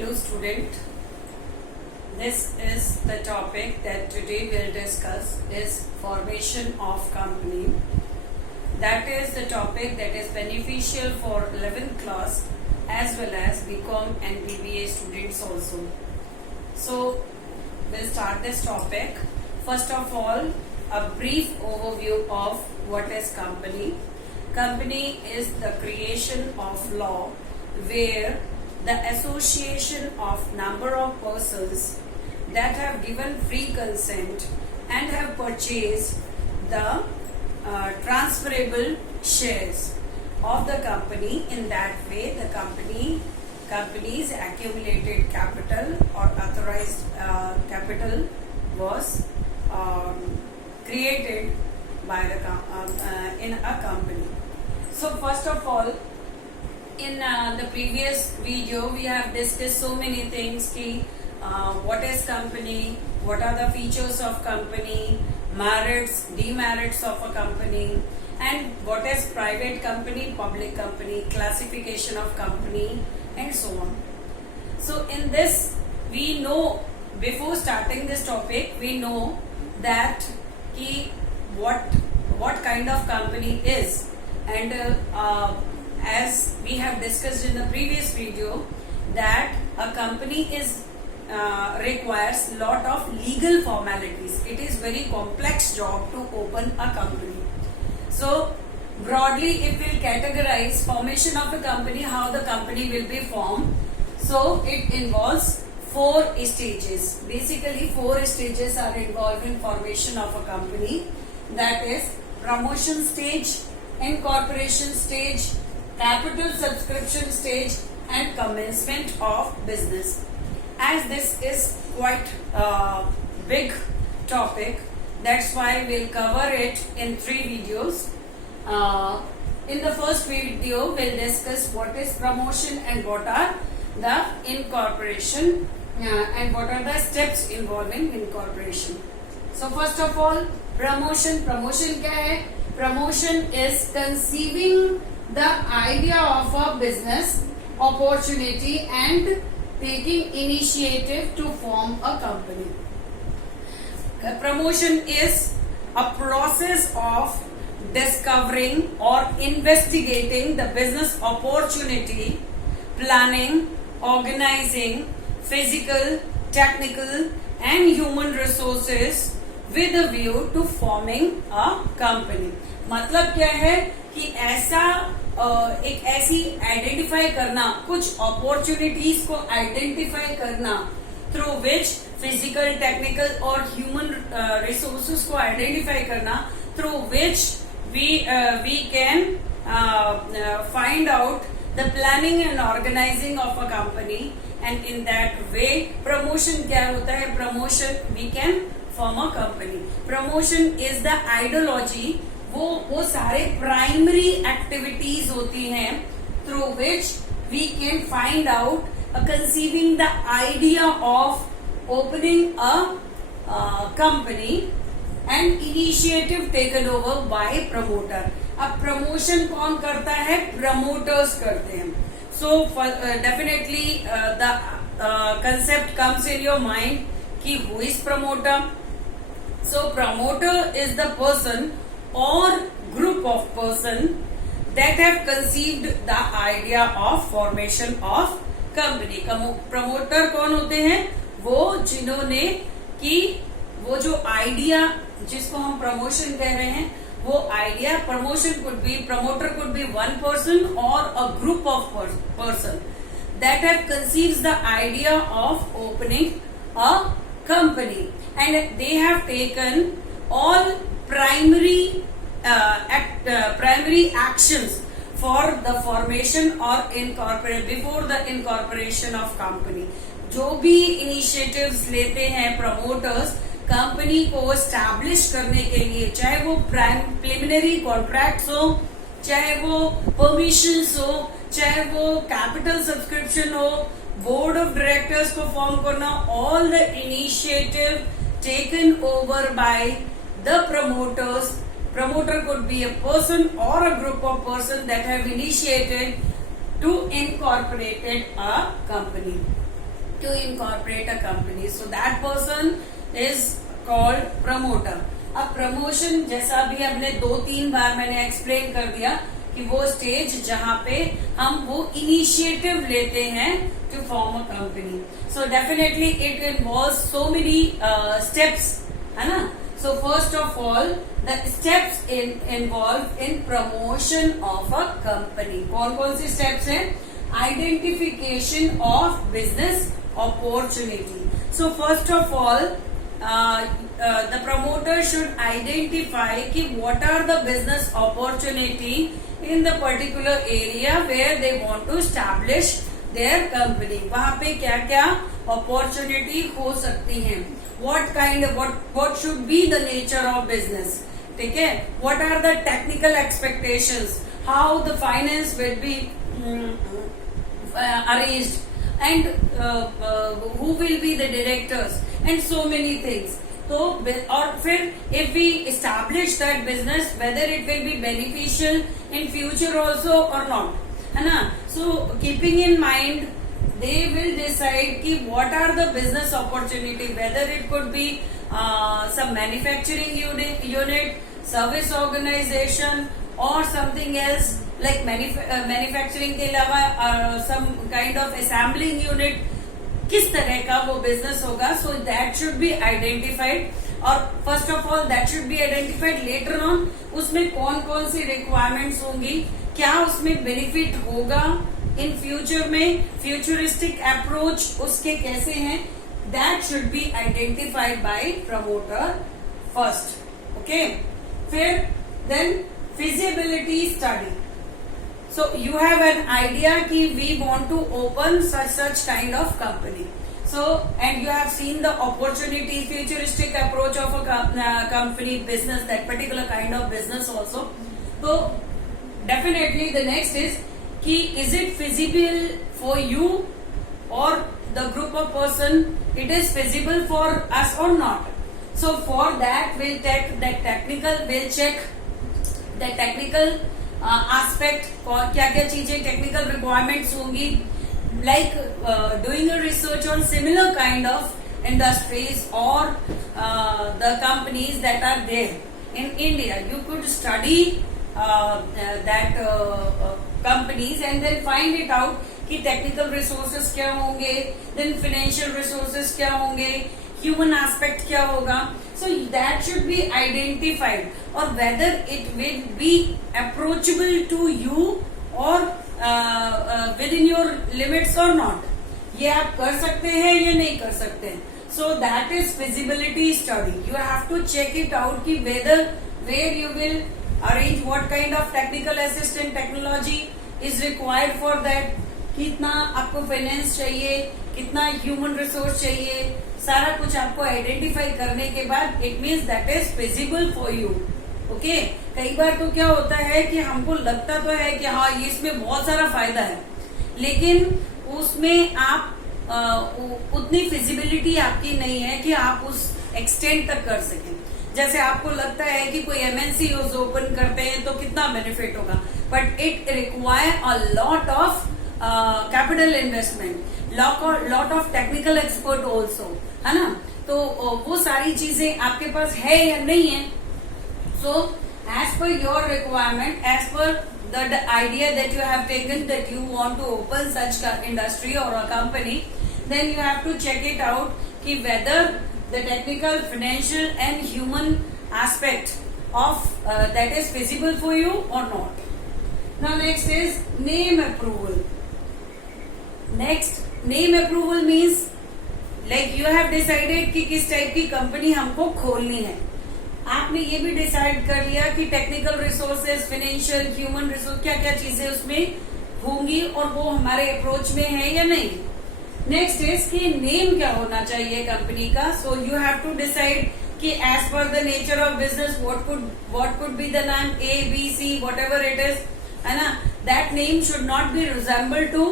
Hello student, this is the topic that today we'll discuss is formation of company. That is the topic that is beneficial for 11th class as well as BCom and BBA students also. So we'll start this topic. First of all, a brief overview of what is company. Company is the creation of law where the association of number of persons that have given free consent and have purchased the transferable shares of the company. In that way, the company's accumulated capital or authorized capital was created by the in a company. So first of all, in the previous video we have discussed so many things ki what is company, what are the features of company, merits, demerits of a company, and what is private company, public company, classification of company, and so on. So in this we know, before starting this topic, we know that ki what kind of company is, and as we have discussed in the previous video, that a company is requires lot of legal formalities. It is very complex job to open a company. So broadly, if we'll categorize formation of a company, how the company will be formed, so it involves 4 stages. Basically 4 stages are involved in formation of a company. That is promotion stage, incorporation stage, capital subscription stage, and commencement of business. As this is quite a big topic, that's why we'll cover it in 3 videos. In the first video, we'll discuss what is promotion and what are the incorporation and what are the steps involving incorporation. So first of all, promotion. Promotion क्या है? Promotion is conceiving the idea of a business opportunity and taking initiative to form a company. Promotion is a process of discovering or investigating the business opportunity, planning, organizing physical, technical, and human resources with a view to forming a company. मतलब क्या है कि ऐसा एक ऐसी identify करना, कुछ opportunities को आइडेंटिफाई करना थ्रू विच फिजिकल, टेक्निकल और ह्यूमन रिसोर्सेज को आइडेंटिफाई करना through which we can find out the planning and organising of a company, and in that way promotion क्या होता है? Promotion we can form a company. Promotion is the ideology, वो सारे primary activities होती हैं through which we can find out conceiving the idea of opening a company and initiative taken over by promoter. अब promotion कौन करता है? Promoters करते हैं. So definitely the concept comes in your mind कि who is promoter. So promoter is the person or group of person that have conceived the idea of formation of company. Promoter कौन होते हैं? वो जिन्होंने कि वो जो आइडिया जिसको हम प्रमोशन कह रहे हैं, वो idea, promotion could be, promoter could be one person or a group of person that have conceived the idea of opening a company, and they have taken all primary actions for the formation or before the incorporation of company. जो भी initiatives लेते हैं promoters company को establish करने के लिए, चाहे वो preliminary contracts हो, चाहे वो permissions हो, चाहे वो capital subscription हो, बोर्ड ऑफ डायरेक्टर्स को फॉर्म करना, all the initiative taken over by the promoters. Promoter could be a person और a group of person that have initiated to incorporated a company. to incorporate a company. So that person is called promoter. अब promotion जैसा अभी हमने 2-3 बार मैंने explain कर दिया कि वो स्टेज जहां पे हम वो इनिशिएटिव लेते हैं to form a company. So definitely it involve so many steps, है ना. So first of all the steps involve in promotion of a company. कौन कौन सी स्टेप्स हैं? Identification of business opportunity. So first of all, the promoter should identify कि what are the business opportunity in the particular area where they want to establish their company. वहाँ पे क्या क्या opportunity हो सकती हैं. What should be the nature of business. ठीक है. What are the technical expectations. How the finance will be arranged. And who will be the directors and so many things. So और फिर if we establish that business, whether it will be beneficial in future also or not, है ना. So keeping in mind, they will decide कि what are the business opportunity, whether it could be some manufacturing unit, service organization or something else like manufacturing के अलावा some kind of assembling unit. किस तरह का वो business होगा. So that should be identified. और first of all that should be identified. Later on उसमें कौन कौन सी requirements होंगी, क्या उसमें benefit होगा in future में, futuristic approach उसके कैसे हैं, that should be identified by promoter first. Okay. फिर then feasibility study. So you have an idea कि we want to open such kind of company. So and you have seen the opportunity, futuristic approach of a company business, that particular kind of business also. So definitely the next is कि is it feasible for you or the group of person, it is feasible for us or not. So for that we'll check the technical aspect. क्या क्या चीजें technical requirements होंगी, like doing a research on similar kind of industries or the companies that are there in India. You could study that companies and then find it out कि technical resources क्या होंगे, then financial resources क्या होंगे, human aspect क्या होगा. So that should be identified, or whether it will be approachable to you or within your limits or not. ये आप कर सकते हैं या नहीं कर सकते हैं. So that is feasibility study. You have to check it out कि whether where you will arrange, what kind of technical assistant technology is required for that, कितना आपको फाइनेंस चाहिए, कितना ह्यूमन रिसोर्स चाहिए, सारा कुछ आपको आइडेंटिफाई करने के बाद it means that is feasible for you. Okay. कई बार तो क्या होता है कि हमको लगता तो है कि हाँ ये इसमें बहुत सारा फायदा है, लेकिन उसमें आप उतनी फिजिबिलिटी आपकी नहीं है कि आप उस एक्सटेंड तक कर सकें. जैसे आपको लगता है कि कोई एमएनसी ओपन करते हैं तो कितना बेनिफिट होगा, but it require a lot of capital investment, lot of technical expert also, है ना. तो वो सारी चीजें आपके पास है या नहीं है. So as per your requirement, as per the idea that you have taken that you want to open such industry और a company, then you have to check it out कि whether the technical, financial and human aspect of that is feasible for you or not. Now next is name approval. Next, name approval means like you have decided कि किस type की company हमको खोलनी है. आपने ये भी डिसाइड कर लिया कि technical resources, financial, human resource, क्या क्या चीजें उसमें होंगी और वो हमारे अप्रोच में है या नहीं. नेक्स्ट इज कि नेम क्या होना चाहिए कंपनी का. So you have to decide कि as per the nature of business what could be the name, A B C whatever it is, है ना. That name should not be resemble to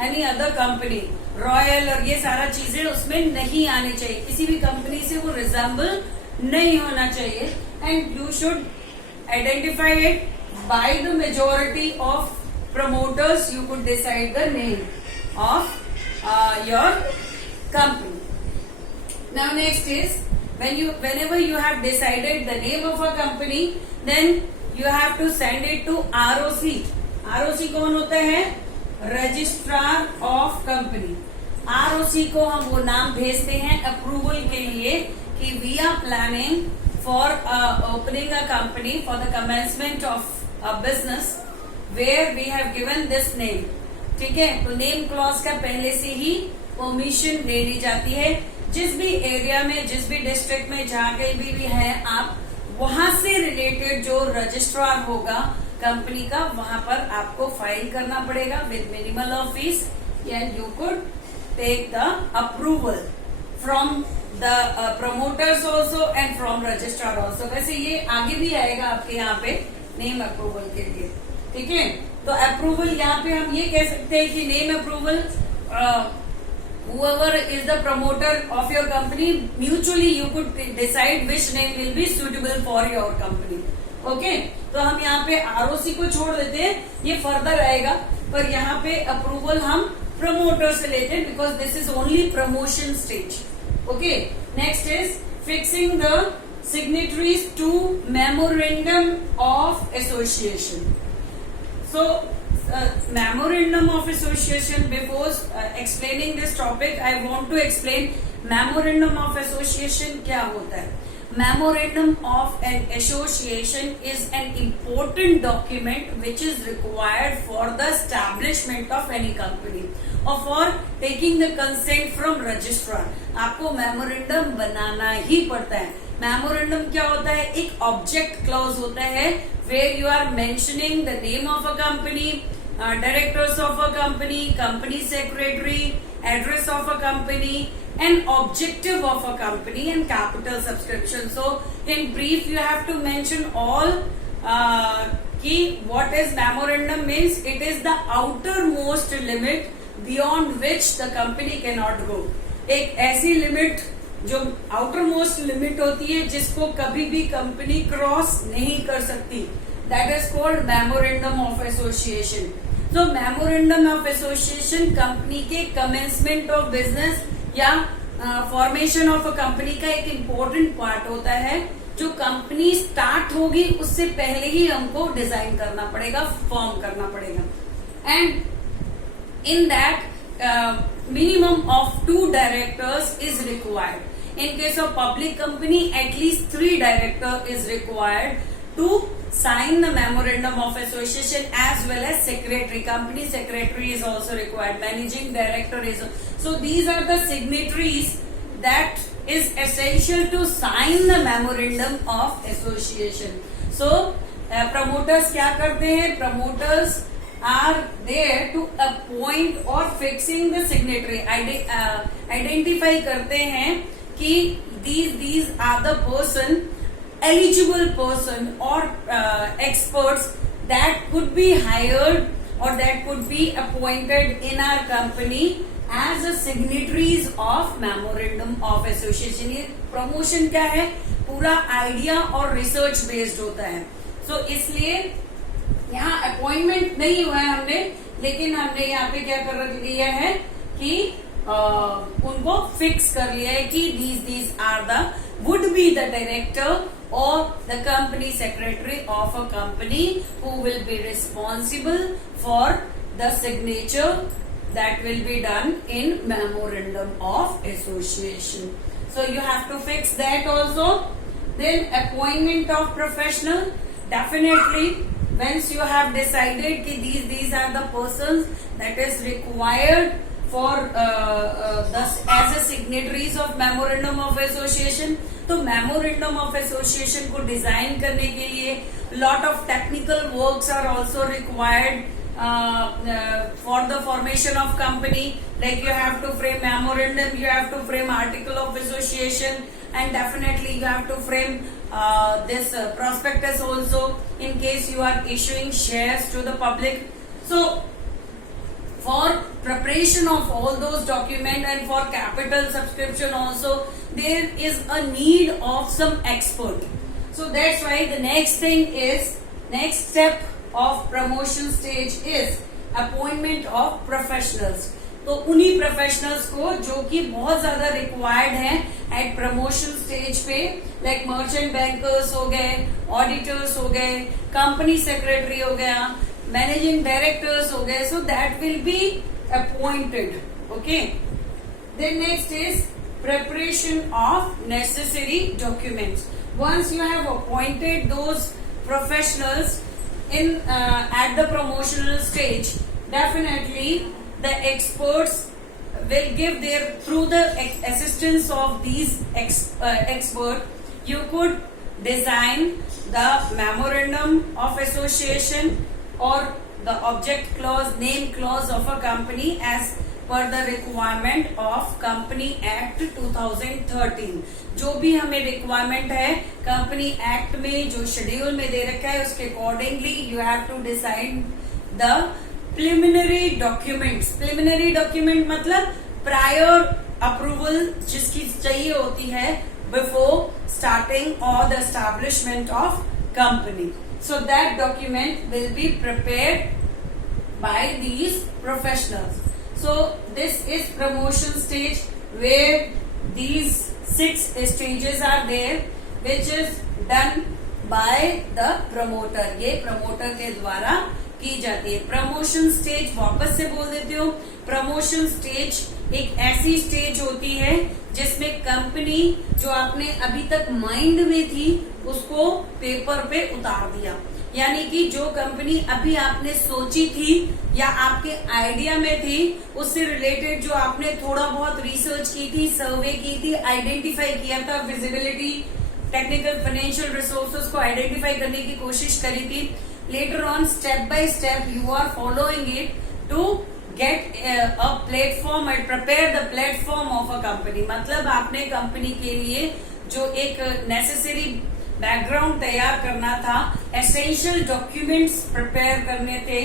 any other company. Royal और ये सारा चीजें उसमें नहीं आनी चाहिए. किसी भी कंपनी से वो रिजेंबल नहीं होना चाहिए. And you should identify it by the majority of promoters. You could decide the name of your company. Now next is whenever you have decided the name of a company, then you have to send it to ROC. ROC कौन होता है? Registrar of company. ROC को हम वो नाम भेजते हैं approval के लिए कि we are planning for opening a company for the commencement of a business where we have given this name. ठीक है, तो नेम क्लॉज का पहले से ही परमिशन ले ली जाती है. जिस भी एरिया में, जिस भी डिस्ट्रिक्ट में जहाँ कहीं भी है आप, वहां से रिलेटेड जो रजिस्ट्रार होगा कंपनी का, वहां पर आपको फाइल करना पड़ेगा with minimal of fees, and you could take the approval from the promoters also and from registrar also. वैसे ये आगे भी आएगा आपके यहाँ पे नेम अप्रूवल के लिए. ठीक है, तो अप्रूवल यहाँ पे हम ये कह सकते हैं कि name approval, whoever is the promoter of your company, mutually you could decide which name will be suitable for your company. Okay, तो हम यहाँ पे ROC को छोड़ देते हैं, ये फर्दर आएगा, पर यहाँ पे अप्रूवल हम प्रमोटर से लेते हैं because this is only promotion stage. Okay, next is fixing the signatories to memorandum of association. So memorandum of association, before explaining this topic I want to explain memorandum of association क्या होता है. Memorandum of an association is an important document which is required for the establishment of any company or for taking the consent from registrar. आपको memorandum बनाना ही पड़ता है. Memorandum क्या होता है? एक ऑब्जेक्ट क्लॉज होता है where you are mentioning the name of a company, directors of a company, company secretary, address of a company, and objective of a company, and capital subscription. So in brief you have to mention all key. What is memorandum means? It is the outermost limit beyond which the company cannot go. एक ऐसी limit जो outer most limit होती है जिसको कभी भी company cross नहीं कर सकती, that is called memorandum of association. तो मेमोरेंडम ऑफ एसोसिएशन कंपनी के कमेंसमेंट ऑफ बिजनेस या फॉर्मेशन ऑफ अ कंपनी का एक इम्पोर्टेंट पार्ट होता है. जो कंपनी स्टार्ट होगी उससे पहले ही हमको डिजाइन करना पड़ेगा, फॉर्म करना पड़ेगा. And in that minimum of 2 directors is required. In case of public company, at least 3 director is required to sign the memorandum of association, as well as secretary. Company secretary is also required. Managing director is. So these are the signatories that is essential to sign the memorandum of association. So promoters क्या करते हैं? Promoters are there to appoint or fixing the signatory. Identify करते हैं कि these are the person, eligible person or experts that could be hired or that could be appointed in our company as a signatories of memorandum of association. ये promotion क्या है? पूरा idea और research based होता है. So इसलिए यहाँ appointment नहीं हुआ है हमने, लेकिन हमने यहाँ पे क्या कर लिया है कि उनको फिक्स कर लिया है कि these are the would be the director or the company secretary of a company who will be responsible for the signature that will be done in memorandum of association. So you have to fix that also. Then appointment of professional, definitely once you have decided कि these are the persons that is required for as a signatories of memorandum of association. तो memorandum of association को design करने के लिए lot of technical works are also required for the formation of company. Like you have to frame memorandum, you have to frame article of association, and definitely you have to frame this prospectus also in case you are issuing shares to the public. So for preparation of all those documents and for capital subscription also, there is a need of some expert. So that's why the next step of promotion stage is appointment of professionals. तो उन्हीं professionals को जो कि बहुत ज्यादा required हैं eight promotion stage पे, like merchant bankers हो गए, ऑडिटर्स हो गए, कंपनी सेक्रेटरी हो गया, मैनेजिंग डायरेक्टर्स हो गए, so that will be appointed. Okay, then next is preparation of necessary documents. Once you have appointed those professionals in at the promotional stage, definitely the experts will give their, through the assistance of these expert, you could design the memorandum of association or the object clause, name clause of a company as per the requirement of Company Act 2013. जो भी हमें requirement है company act में, जो schedule में दे रखा है, उसके accordingly you have to decide the preliminary documents. Preliminary document मतलब प्रायर अप्रूवल जिसकी चाहिए होती है बिफोर स्टार्टिंग और the establishment of company. So that document will be prepared by these professionals. So this is promotion stage where these 6 stages are there, which is done by the promoter. ये promoter के द्वारा की जाती है. Promotion stage वापस से बोल देती हूँ. प्रमोशन स्टेज एक ऐसी स्टेज होती है जिसमें कंपनी जो आपने अभी तक माइंड में थी उसको पेपर पे उतार दिया. यानी कि जो कंपनी अभी आपने सोची थी या आपके आइडिया में थी, उससे रिलेटेड जो आपने थोड़ा बहुत रिसर्च की थी, सर्वे की थी, आइडेंटिफाई किया था, विजिबिलिटी, टेक्निकल, फाइनेंशियल रिसोर्सेज को आइडेंटिफाई करने की कोशिश करी थी. Later on step by step you are following it to get a platform and prepare the platform of a company. मतलब आपने कंपनी के लिए जो एक नेसेसरी बैकग्राउंड तैयार करना था, एसेंशियल डॉक्यूमेंट्स प्रिपेयर करने थे,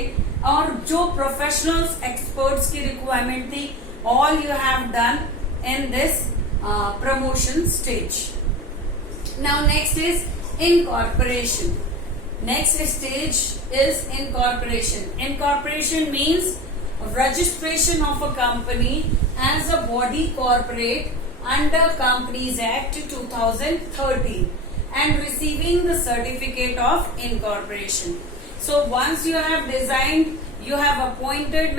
और जो प्रोफेशनल्स एक्सपर्ट्स की रिक्वायरमेंट थी, all you have done in this promotion stage. Now next is incorporation. Next stage is incorporation. Incorporation means registration of a company as a body corporate under Companies Act 2013 and receiving the certificate of incorporation. So once you have designed, you have appointed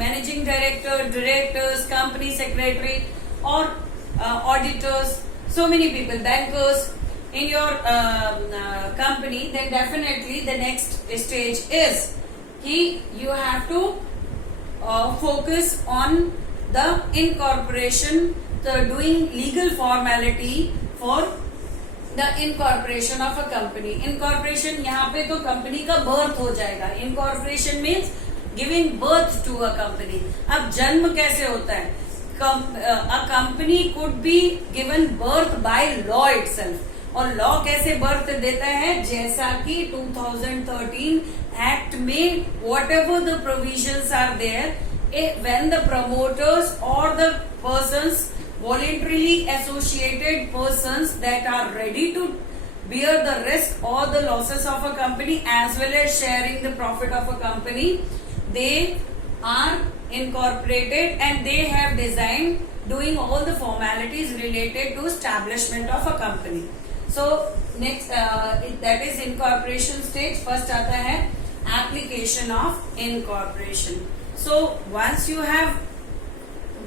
managing director, directors, company secretary, or auditors, so many people, bankers in your company, then definitely the next stage is you have to focus on the incorporation, doing legal formality for the incorporation of a company. Incorporation यहाँ पे तो company का birth हो जाएगा. Incorporation means giving birth to a company. अब जन्म कैसे होता है? A company could be given birth by law itself. और लॉ कैसे बर्थ देता है? जैसा कि 2013 एक्ट में whatever the provisions are there, when the promoters or the persons, voluntarily associated persons that are ready to bear the risk or the losses of a company as well as sharing the profit of a company, they are incorporated and they have designed doing all the formalities related to establishment of a company. So next that is incorporation stage. First आता है application of incorporation. So once you have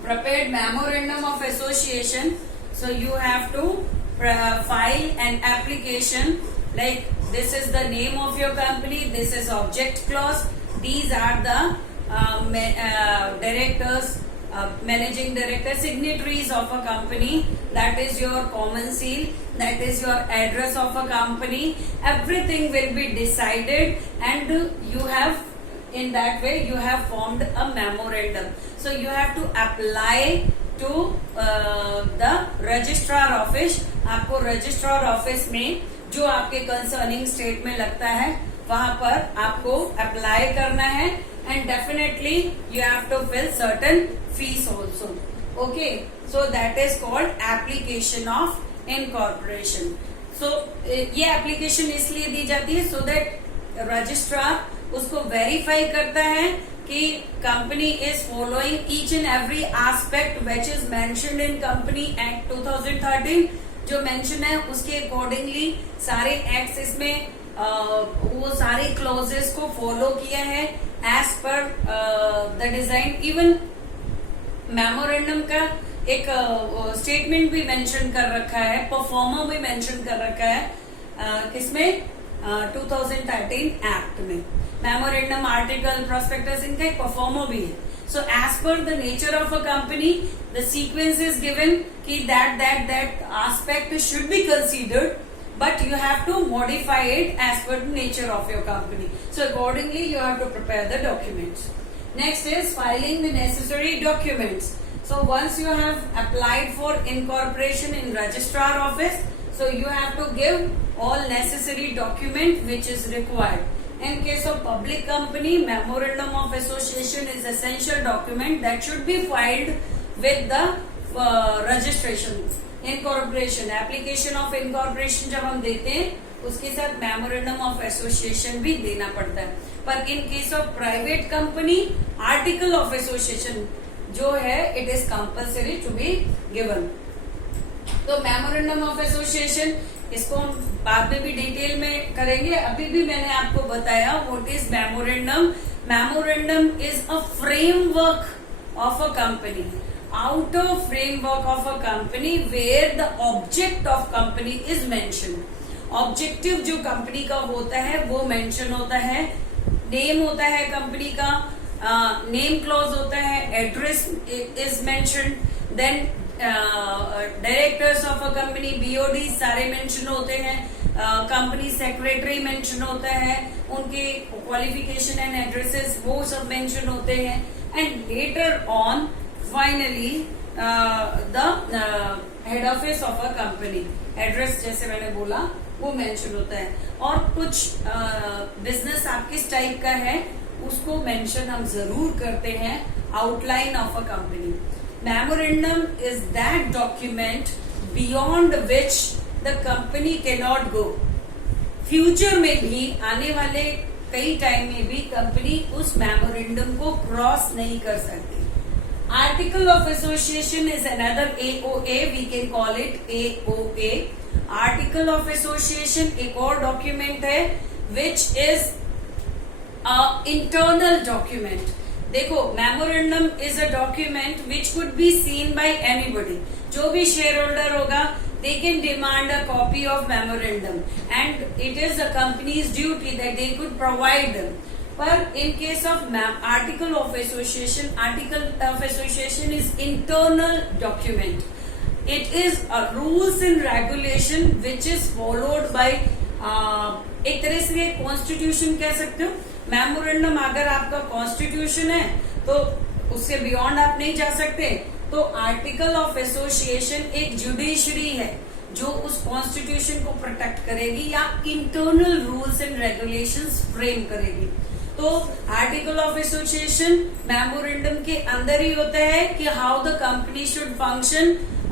prepared memorandum of association, so you have to file an application like this is the name of your company, this is object clause, these are the directors, managing director, signatories of a company, that is your common seal, that is your address of a company. Everything will be decided and you have, in that way you have formed a memorandum. So you have to apply to the registrar office. आपको registrar office में जो आपके concerning state में लगता है वहां पर आपको apply करना है and definitely you have to fill certain fees also. Okay, so that is called application of incorporation. So ये application इसलिए दी जाती है so that registrar उसको verify करता है कि company is following each and every aspect which is mentioned in company act 2013, जो mention है उसके अकॉर्डिंगली सारे एक्ट्स इसमें वो सारे क्लॉजेस को फॉलो किया है as per the design. Even memorandum का एक स्टेटमेंट भी मेंशन कर रखा है, परफॉर्मर भी मेंशन कर रखा है किसमें 2013 एक्ट में। मेमोरेंडम, आर्टिकल, प्रोस्पेक्टस, इनका एक परफॉर्मर भी है। So as per the nature of a company the sequence is given कि that aspect should be considered, but you have to modify it as per the nature of your company. So accordingly you have to prepare the documents. Next is filing the necessary documents. So once you have applied for incorporation in registrar office, so you have to give all necessary document which is required. In case of public company, memorandum of association is essential document that should be filed with the registration. Incorporation, application of incorporation जब हम देते हैं उसके साथ memorandum of association भी देना पड़ता है। पर in case of private company, article of association जो है it is compulsory to be given. तो मेमोरेंडम ऑफ एसोसिएशन इसको हम बाद में भी डिटेल में करेंगे। अभी भी मैंने आपको बताया what is memorandum. Memorandum is a framework of a company, outer framework of a company where the object of company is mentioned. Objective जो कंपनी का होता है वो मेंशन होता है, नेम होता है कंपनी का, नेम क्लॉज होता है, address is mentioned, then directors of a company, BOD सारे मेंशन होते हैं, कंपनी सेक्रेटरी मेंशन होता है, उनके क्वालिफिकेशन एंड एड्रेसेस वो सब मेंशन होते हैं, and later on finally the head office of a company, address जैसे मैंने बोला वो मेंशन होता है। और कुछ बिजनेस आप किस टाइप का है उसको मेंशन हम जरूर करते हैं, outline of a company. Memorandum is that document beyond which the company can not go. Future में भी, आने वाले कई टाइम में भी कंपनी उस मेमोरेंडम को क्रॉस नहीं कर सकती। Article of Association is another AOA, we can call it AOA. Article of Association एक और document है which is a internal document. देखो, memorandum is a document which could be seen by anybody. जो भी shareholder होगा they can demand a copy of memorandum and it is the company's duty that they could provide them. पर in case of article of association, article of association is internal document. It is a rules and regulation which is followed by, एक तरह से constitution कह सकते हो। Memorandum अगर आपका constitution है तो उससे बियॉन्ड आप नहीं जा सकते। तो आर्टिकल ऑफ एसोसिएशन एक जुडिशरी है जो उस कॉन्स्टिट्यूशन को प्रोटेक्ट करेगी या internal rules and regulations frame करेगी। तो आर्टिकल ऑफ एसोसिएशन मेमोरेंडम के अंदर ही होता है कि how the company should function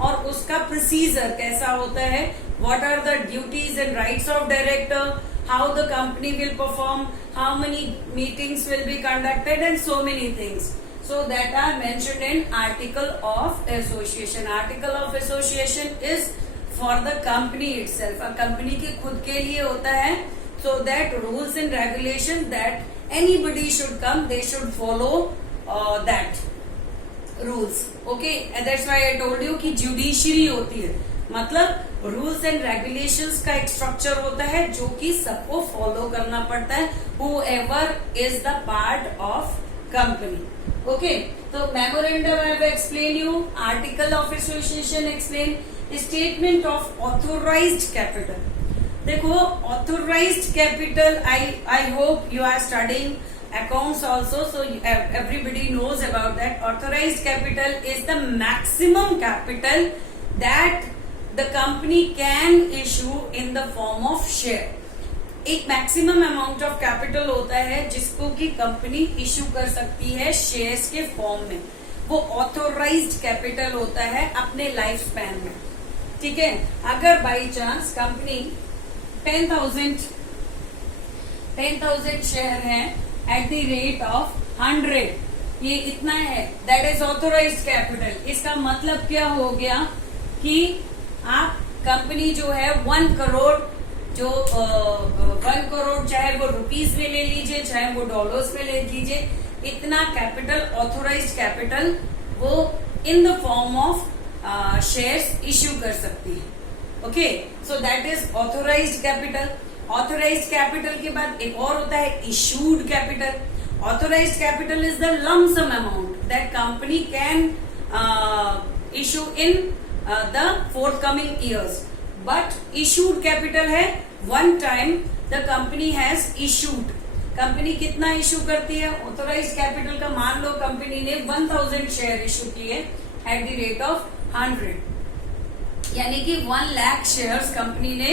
और उसका प्रोसीजर कैसा होता है, what are the duties and rights of director, how the company will perform, how many meetings will be conducted and so many things. So that are mentioned in article of association. Article of association is for the company itself. A company के खुद के लिए होता है, so that rules and regulations that anybody should come, they should follow that rules. Okay, and that's why I told you कि judiciary होती है, मतलब रूल्स एंड रेगुलेशंस का एक स्ट्रक्चर होता है जो कि सबको फॉलो करना पड़ता है, whoever is the part of company. Okay, so memorandum I have explained you, article of association explained, statement of authorized capital. देखो, authorized capital, I hope you are studying accounts also, so everybody knows about that. Authorized capital is the maximum capital that the company can issue in the form of share. एक maximum amount of capital होता है जिसको कि company issue कर सकती है shares के form में, वो ऑथोराइज्ड कैपिटल होता है अपने लाइफ स्पैन में। ठीक है, अगर बाई चांस कंपनी 10,000 शेयर है एट द रेट ऑफ 100, ये इतना है, दैट इज ऑथोराइज्ड कैपिटल। इसका मतलब क्या हो गया कि आप कंपनी जो है 1 करोड़, जो 1 करोड़ चाहे वो रुपीस में ले लीजिए चाहे वो डॉलर्स में ले लीजिए, इतना कैपिटल, ऑथोराइज्ड कैपिटल, वो in the form of shares issue कर सकती है। Okay, so that is authorised capital. Authorised capital के बाद एक और होता है issued capital. Authorized capital is the lump sum amount that company can issue in the forthcoming years. But issued capital है one time the company has issued. Company कितना issue करती है? Authorized capital का मान लो कंपनी ने 1000 share issue किए at the rate of 100, यानी कि 1 लाख शेयर्स कंपनी ने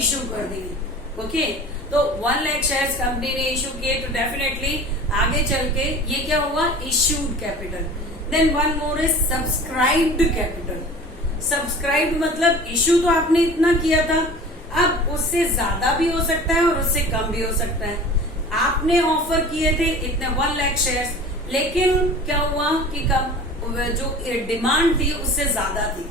इशू कर दिए। ओके, तो 1 लाख शेयर्स कंपनी ने इशू किए, तो डेफिनेटली आगे चल के ये क्या हुआ? Issued capital. Then one more is subscribed capital. Subscribed मतलब इशू तो आपने इतना किया था, अब उससे ज्यादा भी हो सकता है और उससे कम भी हो सकता है। आपने ऑफर किए थे इतने 1 लाख शेयर्स, लेकिन क्या हुआ कि जो डिमांड थी उससे ज्यादा थी।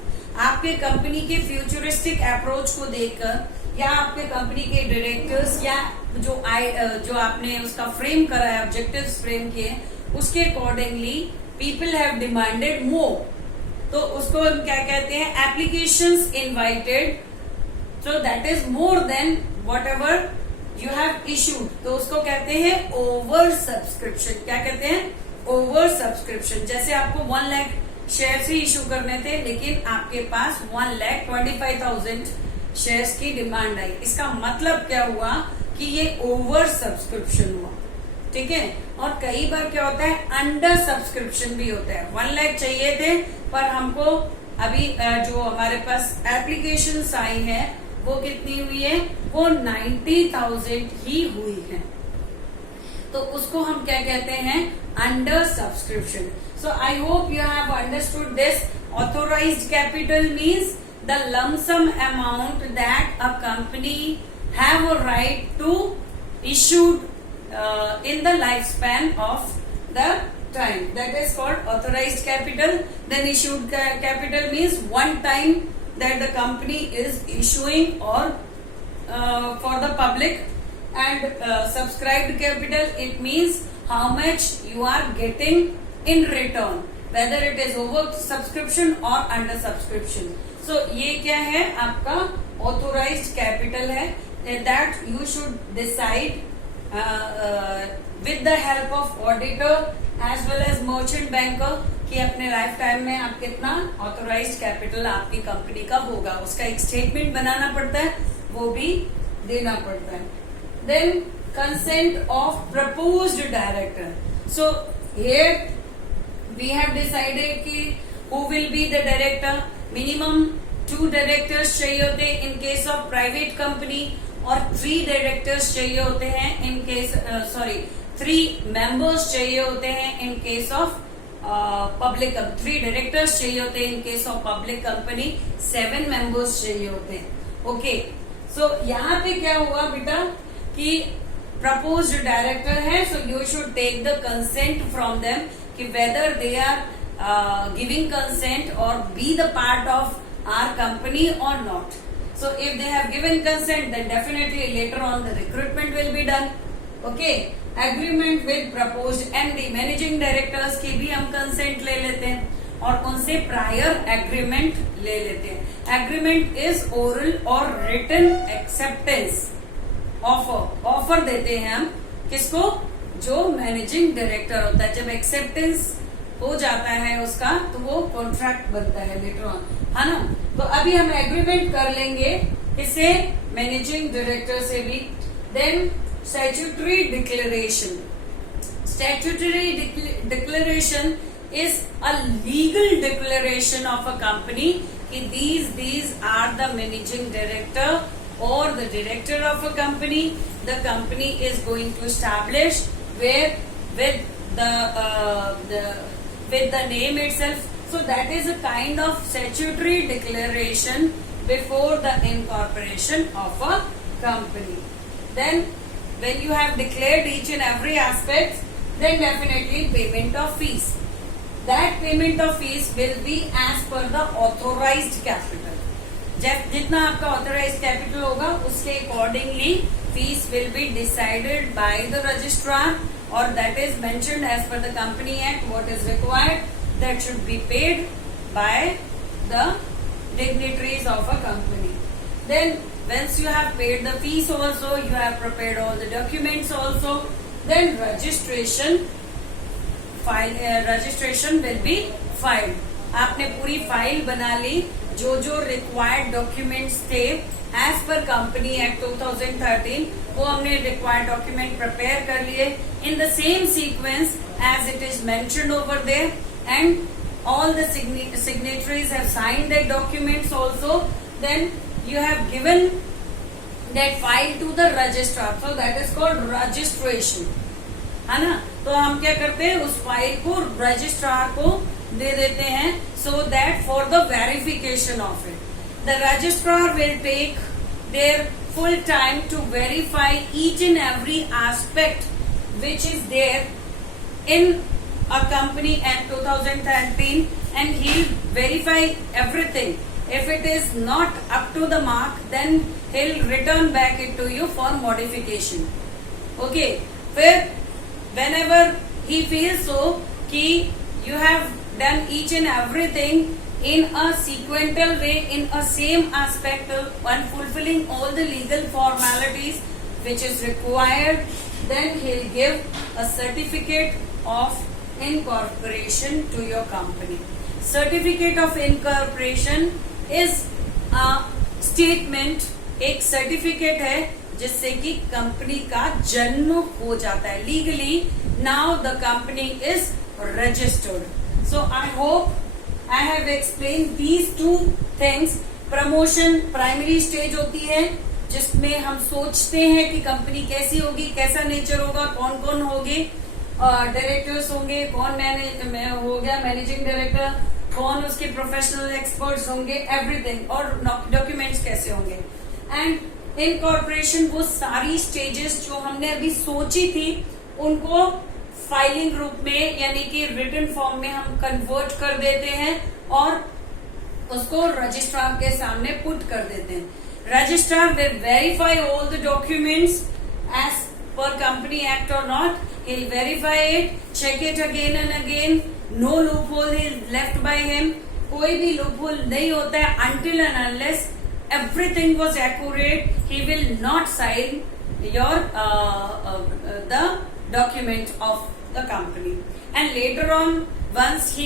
आपके कंपनी के फ्यूचरिस्टिक अप्रोच को देखकर या आपके कंपनी के डायरेक्टर्स या जो आपने उसका फ्रेम करा है, ऑब्जेक्टिव्स फ्रेम किए, उसके अकॉर्डिंगली पीपल हैव डिमांडेड मोर, तो उसको हम क्या कहते हैं? Applications invited, so that is more than what ever you have issued, तो उसको कहते हैं ओवर सब्सक्रिप्शन। क्या कहते हैं? Over subscription. जैसे आपको 1 लाख शेयर ही इशू करने थे, लेकिन आपके पास 1,25,000 शेयर्स की डिमांड आई। इसका मतलब क्या हुआ कि ये ओवर सब्सक्रिप्शन हुआ। ठीक है, और कई बार क्या होता है? अंडर सब्सक्रिप्शन भी होता है। 1 लाख चाहिए थे, पर हमको अभी जो हमारे पास एप्लीकेशंस आई है वो कितनी हुई है? वो 90,000 ही हुई है, तो उसको हम क्या कहते हैं? Under subscription. So I hope you have understood this. Authorised capital means the lump sum amount that a company have a right to issue in the lifespan of the time, that is called authorized capital. Then issued capital means one time that the company is issuing or for the public, and subscribed capital, it means how much you are getting in return, whether it is over subscription or under subscription. So ये क्या है? आपका authorised capital है, that you should decide with the help of auditor as well as merchant banker कि अपने life time में आप कितना ऑथोराइज्ड कैपिटल आपकी कंपनी का होगा। उसका एक स्टेटमेंट बनाना पड़ता है, वो भी देना पड़ता है। Then consent of proposed director. So here we have decided कि who will be the director. Minimum 2 directors चाहिए होते हैं in case of private company, और 3 डायरेक्टर्स चाहिए होते हैं इन केस 3 मेंबर्स चाहिए होते हैं in case of public. 3 directors चाहिए होते हैं in case of public company, 7 members चाहिए होते हैं। ओके, सो यहाँ पे क्या हुआ बेटा कि प्रपोज्ड डायरेक्टर है, so you should take the consent from them कि whether they are giving consent or be the part of our company or not. So if they have given consent, then definitely later on the recruitment will be done. Okay, agreement with proposed MD, managing directors की भी हम consent ले लेते हैं और उनसे prior agreement ले लेते हैं। Agreement is oral or written acceptance offer. Offer देते हैं हम किसको? जो managing director होता है। जब acceptance हो जाता है उसका, तो वो कॉन्ट्रैक्ट बनता है लेटर ऑन, है ना। तो अभी हम एग्रीमेंट कर लेंगे किसे? मैनेजिंग डायरेक्टर से भी। Then statutory declaration. Statutory declaration is a legal declaration of a company कि these are the managing director or the director of a company. The company is going to establish where with the name itself. So that is a kind of statutory declaration before the incorporation of a company. Then when you have declared each and every aspect, then definitely payment of fees. That payment of fees will be as per the authorized capital. जितना आपका authorized capital होगा उसके accordingly fees will be decided by the registrar, or that is mentioned as per the Company Act what is required that should be paid by the dignitaries of a company. Then once you have paid the fees also, you have prepared all the documents also, then registration will be filed. आपने पूरी file बना ली, जो required documents थे as per company act 2013 वो हमने required document prepare कर लिए in the same sequence as it is mentioned over there, and all the signatories have signed that documents also. Then you have given that file to the registrar, so that is called registration, है ना. तो हम क्या करते हैं, उस file को registrar को दे देते हैं, so that for the verification of it, the registrar will take their full time to verify each and every aspect which is there in a Company Act 2013, and he'll verify everything. If it is not up to the mark, then he'll return back it to you for modification. Okay. फिर whenever he feels so कि you have done each and everything in a sequential way, in a same aspect, and fulfilling all the legal formalities which is required, then he'll give a certificate of incorporation to your company. Certificate of incorporation is a statement, एक certificate है जिससे कि company का जन्म हो जाता है legally. Now the company is registered. So I hope I have explain these two things. Promotion primary stage होती है जिसमें हम सोचते हैं कि कंपनी कैसी होगी, कैसा नेचर होगा, कौन कौन होगी, डायरेक्टर्स होंगे, कौन हो गया मैनेजिंग डायरेक्टर, कौन उसके प्रोफेशनल एक्सपर्ट्स होंगे, एवरीथिंग, और डॉक्यूमेंट्स कैसे होंगे. एंड इनकॉर्पोरेशन वो सारी स्टेजेस जो हमने अभी सोची थी उनको फाइलिंग रूप में यानी कि रिटन फॉर्म में हम कन्वर्ट कर देते हैं और उसको रजिस्ट्रार के सामने पुट कर देते हैं. Registrar will verify all the documents as per Company Act or not. He'll verify it, check it again and again. No loophole is left by him. कोई भी loophole नहीं होता है until and unless everything was accurate. He will not sign your the document of the company. And later on, once he